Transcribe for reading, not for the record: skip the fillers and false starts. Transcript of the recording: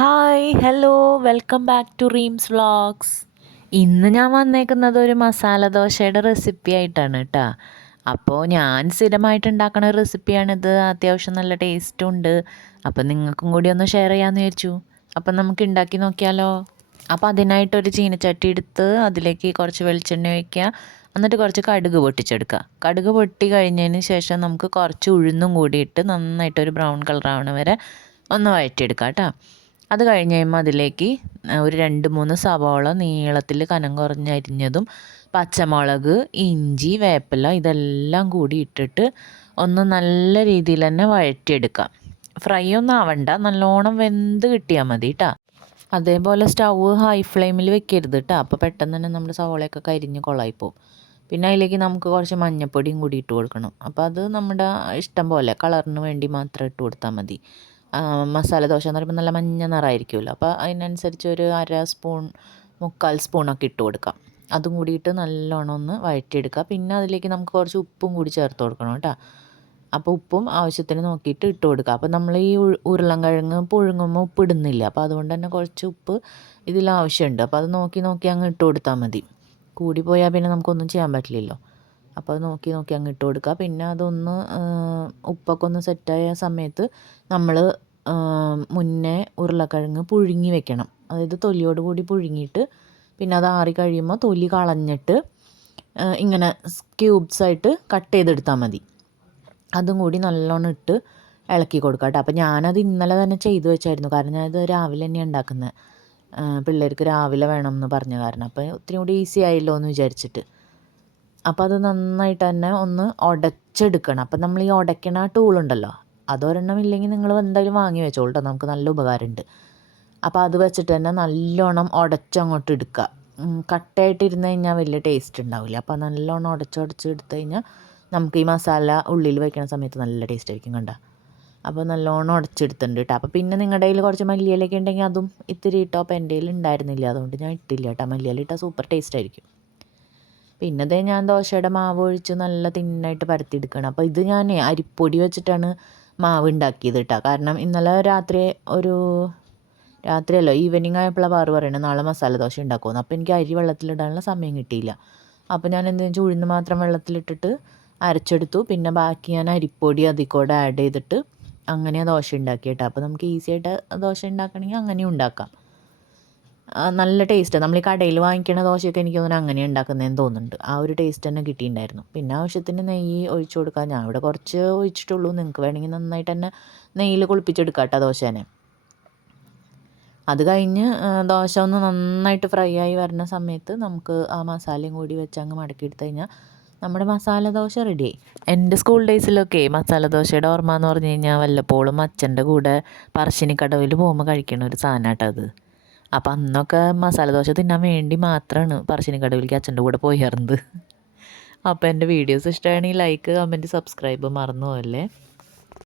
Hi hello welcome back to Reems vlogs. ഇന്ന് ഞാൻ വന്നേക്കുന്നത് ഒരു മസാല ദോശയുടെ റെസിപ്പി ആയിട്ടാണ് കേട്ടോ. അപ്പോൾ ഞാൻ സ്ഥിരമായിട്ട് ഉണ്ടാക്കുന്ന ഒരു റെസിപ്പിയാണിത്. അത്യാവശ്യം നല്ല ടേസ്റ്റും ഉണ്ട്. അപ്പോൾ നിങ്ങൾക്കും കൂടി ഒന്ന് ഷെയർ ചെയ്യാമെന്ന് വിചാരിച്ചു. അപ്പം നമുക്ക് ഉണ്ടാക്കി നോക്കിയാലോ. അപ്പോൾ അതിനായിട്ടൊരു ചീനച്ചട്ടി എടുത്ത് അതിലേക്ക് കുറച്ച് വെളിച്ചെണ്ണ ഒഴിക്കുക. എന്നിട്ട് കുറച്ച് കടുക് പൊട്ടിച്ചെടുക്കുക. കടുക് പൊട്ടി കഴിഞ്ഞതിന് ശേഷം നമുക്ക് കുറച്ച് ഉഴുന്നും കൂടിയിട്ട് നന്നായിട്ടൊരു ബ്രൗൺ കളർ ആവണ വരെ ഒന്ന് വഴറ്റിയെടുക്കാം കേട്ടോ. അത് കഴിഞ്ഞ് കഴിയുമ്പോൾ അതിലേക്ക് ഒരു 2-3 സവാള നീളത്തിൽ കനം കുറഞ്ഞരിഞ്ഞതും പച്ചമുളക്, ഇഞ്ചി, വേപ്പില ഇതെല്ലാം കൂടി ഇട്ടിട്ട് ഒന്ന് നല്ല രീതിയിൽ തന്നെ വഴറ്റിയെടുക്കാം. ഫ്രൈ ഒന്നും ആവണ്ട, നല്ലോണം വെന്ത് കിട്ടിയാൽ മതി കേട്ടോ. അതേപോലെ സ്റ്റൗ ഹൈ ഫ്ലെയിമിൽ വെക്കരുത് കേട്ടോ. അപ്പോൾ പെട്ടെന്ന് തന്നെ നമ്മുടെ സവാളയൊക്കെ കരിഞ്ഞ് കൊളായിപ്പോവും. പിന്നെ അതിലേക്ക് നമുക്ക് കുറച്ച് മഞ്ഞൾപ്പൊടിയും കൂടി ഇട്ട് കൊടുക്കണം. അപ്പോൾ അത് നമ്മുടെ ഇഷ്ടം പോലെ കളറിന് വേണ്ടി മാത്രം ഇട്ട് കൊടുത്താൽ മതി. മസാല ദോശ എന്ന് പറയുമ്പോൾ നല്ല മഞ്ഞ നിറമായിരിക്കുമല്ലോ. അപ്പോൾ അതിനനുസരിച്ച് ഒരു 1/2 സ്പൂൺ 3/4 സ്പൂണൊക്കെ ഇട്ട് കൊടുക്കാം. അതും കൂടിയിട്ട് നല്ലോണം ഒന്ന് വഴറ്റിയെടുക്കുക. പിന്നെ അതിലേക്ക് നമുക്ക് കുറച്ച് ഉപ്പും കൂടി ചേർത്ത് കൊടുക്കണം കേട്ടോ. അപ്പോൾ ഉപ്പും ആവശ്യത്തിന് നോക്കിയിട്ട് ഇട്ട് കൊടുക്കുക. അപ്പോൾ നമ്മൾ ഈ ഉരുളൻകിഴങ്ങ് പുഴുങ്ങുമ്പോൾ ഉപ്പ് ഇടുന്നില്ല. അപ്പോൾ അതുകൊണ്ട് തന്നെ കുറച്ച് ഉപ്പ് ഇതിൽ ആവശ്യമുണ്ട്. അപ്പോൾ അത് നോക്കി നോക്കി അങ്ങ് ഇട്ട് കൊടുത്താൽ മതി. കൂടിപ്പോയാൽ പിന്നെ നമുക്കൊന്നും ചെയ്യാൻ പറ്റില്ലല്ലോ. അപ്പോൾ അത് നോക്കി നോക്കി അങ്ങ് ഇട്ട് കൊടുക്കുക. പിന്നെ അതൊന്ന് ഉപ്പൊക്കെ ഒന്ന് സെറ്റായ സമയത്ത് നമ്മൾ മുന്നേ ഉരുളക്കിഴങ്ങ് പുഴുങ്ങി വെക്കണം. അതായത് തൊലിയോട് കൂടി പുഴുങ്ങിയിട്ട് പിന്നെ അത് ആറി കഴിയുമ്പോൾ തൊലി കളഞ്ഞിട്ട് ഇങ്ങനെ ക്യൂബ്സായിട്ട് കട്ട് ചെയ്തെടുത്താൽ മതി. അതും കൂടി നല്ലോണം ഇട്ട് ഇളക്കി കൊടുക്കുക കേട്ടോ. അപ്പോൾ ഞാനത് ഇന്നലെ തന്നെ ചെയ്തു വെച്ചായിരുന്നു. കാരണം ഞാനത് രാവിലെ തന്നെയാണ് ഉണ്ടാക്കുന്നത്. പിള്ളേർക്ക് രാവിലെ വേണം എന്ന് പറഞ്ഞ കാരണം. അപ്പോൾ ഒത്തിരി കൂടി ഈസി ആയല്ലോ എന്ന് വിചാരിച്ചിട്ട്. അപ്പോൾ അത് നന്നായിട്ട് തന്നെ ഒന്ന് ഉടച്ചെടുക്കണം. അപ്പം നമ്മൾ ഈ ഉടയ്ക്കണ ടൂളുണ്ടല്ലോ, അതൊരെണ്ണം ഇല്ലെങ്കിൽ നിങ്ങൾ എന്തായാലും വാങ്ങി വെച്ചോളൂ കേട്ടോ. നമുക്ക് നല്ല ഉപകാരമുണ്ട്. അപ്പോൾ അത് വെച്ചിട്ട് തന്നെ നല്ലോണം ഉടച്ചങ്ങോട്ട് എടുക്കുക. കട്ടയായിട്ട് ഇരുന്ന് കഴിഞ്ഞാൽ വലിയ ടേസ്റ്റ് ഉണ്ടാവില്ല. അപ്പോൾ നല്ലോണം ഉടച്ചെടുത്ത് കഴിഞ്ഞാൽ നമുക്ക് ഈ മസാല ഉള്ളിൽ വയ്ക്കുന്ന സമയത്ത് നല്ല ടേസ്റ്റ് ആയിരിക്കും കണ്ട. അപ്പോൾ നല്ലോണം ഉടച്ചെടുത്തിട്ടുണ്ട് കേട്ടോ. അപ്പോൾ പിന്നെ നിങ്ങളുടെ കയ്യിൽ കുറച്ച് മല്ലിയിലൊക്കെ ഉണ്ടെങ്കിൽ അതും ഇത്തിരി ഇട്ടോ. അപ്പോൾ എൻ്റെ കയ്യിൽ ഉണ്ടായിരുന്നില്ല, അതുകൊണ്ട് ഞാൻ ഇട്ടില്ല കേട്ടോ. മല്ലിയില ഇട്ടാൽ സൂപ്പർ ടേസ്റ്റ് ആയിരിക്കും. പിന്നെ അതേ ഞാൻ ദോശയുടെ മാവ് ഒഴിച്ച് നല്ല തിന്നായിട്ട് പരത്തിയെടുക്കണം. അപ്പോൾ ഇത് ഞാൻ അരിപ്പൊടി വെച്ചിട്ടാണ് മാവ് ഉണ്ടാക്കിയത് കേട്ടോ. കാരണം ഇന്നലെ രാത്രിയല്ലോ ഈവനിങ് ആയപ്പോഴാണ് പറയണത് നാളെ മസാല ദോശ ഉണ്ടാക്കുമെന്ന്. അപ്പോൾ എനിക്ക് അരി വെള്ളത്തിലിടാനുള്ള സമയം കിട്ടിയില്ല. അപ്പോൾ ഞാൻ എന്താ വെച്ചാൽ ഉഴുന്ന് മാത്രം വെള്ളത്തിലിട്ടിട്ട് അരച്ചെടുത്തു. പിന്നെ ബാക്കി ഞാൻ അരിപ്പൊടി അതിൽ കൂടെ ആഡ് ചെയ്തിട്ട് അങ്ങനെയാണ് ദോശ ഉണ്ടാക്കി കേട്ടോ. അപ്പോൾ നമുക്ക് ഈസി ആയിട്ട് ദോശ ഉണ്ടാക്കണമെങ്കിൽ അങ്ങനെയും ഉണ്ടാക്കാം. നല്ല ടേസ്റ്റാണ്. നമ്മൾ ഈ കടയിൽ വാങ്ങിക്കണ ദോശയൊക്കെ എനിക്ക് തോന്നുന്നു അങ്ങനെ ഉണ്ടാക്കുന്നതെന്ന് തോന്നുന്നുണ്ട്. ആ ഒരു ടേസ്റ്റ് തന്നെ കിട്ടിയിട്ടുണ്ടായിരുന്നു. പിന്നെ ആവശ്യത്തിന് നെയ്യ് ഒഴിച്ചു കൊടുക്കാം. ഞാൻ ഇവിടെ കുറച്ച് ഒഴിച്ചിട്ടുള്ളൂ. നിങ്ങൾക്ക് വേണമെങ്കിൽ നന്നായിട്ട് തന്നെ നെയ്യിൽ കുളിപ്പിച്ചെടുക്കാം കേട്ടോ ദോശേനെ. അത് കഴിഞ്ഞ് ദോശ ഒന്ന് നന്നായിട്ട് ഫ്രൈ ആയി വരുന്ന സമയത്ത് നമുക്ക് ആ മസാലയും കൂടി വെച്ച് അങ്ങ് മടക്കിയെടുത്ത് കഴിഞ്ഞാൽ നമ്മുടെ മസാല ദോശ റെഡിയായി. എൻ്റെ സ്കൂൾ ഡേയ്സിലൊക്കെ മസാല ദോശയുടെ ഓർമ്മ എന്ന് പറഞ്ഞു കഴിഞ്ഞാൽ വല്ലപ്പോഴും അച്ഛൻ്റെ കൂടെ പറശ്ശിനിക്കടവിൽ പോകുമ്പോൾ കഴിക്കണ ഒരു സാധനം കേട്ടോ അത്. അപ്പം അന്നൊക്കെ മസാല ദോശ തിന്നാൻ വേണ്ടി മാത്രമാണ് പറശ്ശിനിക്കടവിലേക്ക് അച്ഛൻ്റെ കൂടെ പോയിരുന്നത്. അപ്പോൾ എൻ്റെ വീഡിയോസ് ഇഷ്ടമാണെങ്കിൽ ലൈക്ക്, കമൻറ്റ്, സബ്സ്ക്രൈബ് മറന്നു പോകല്ലേ.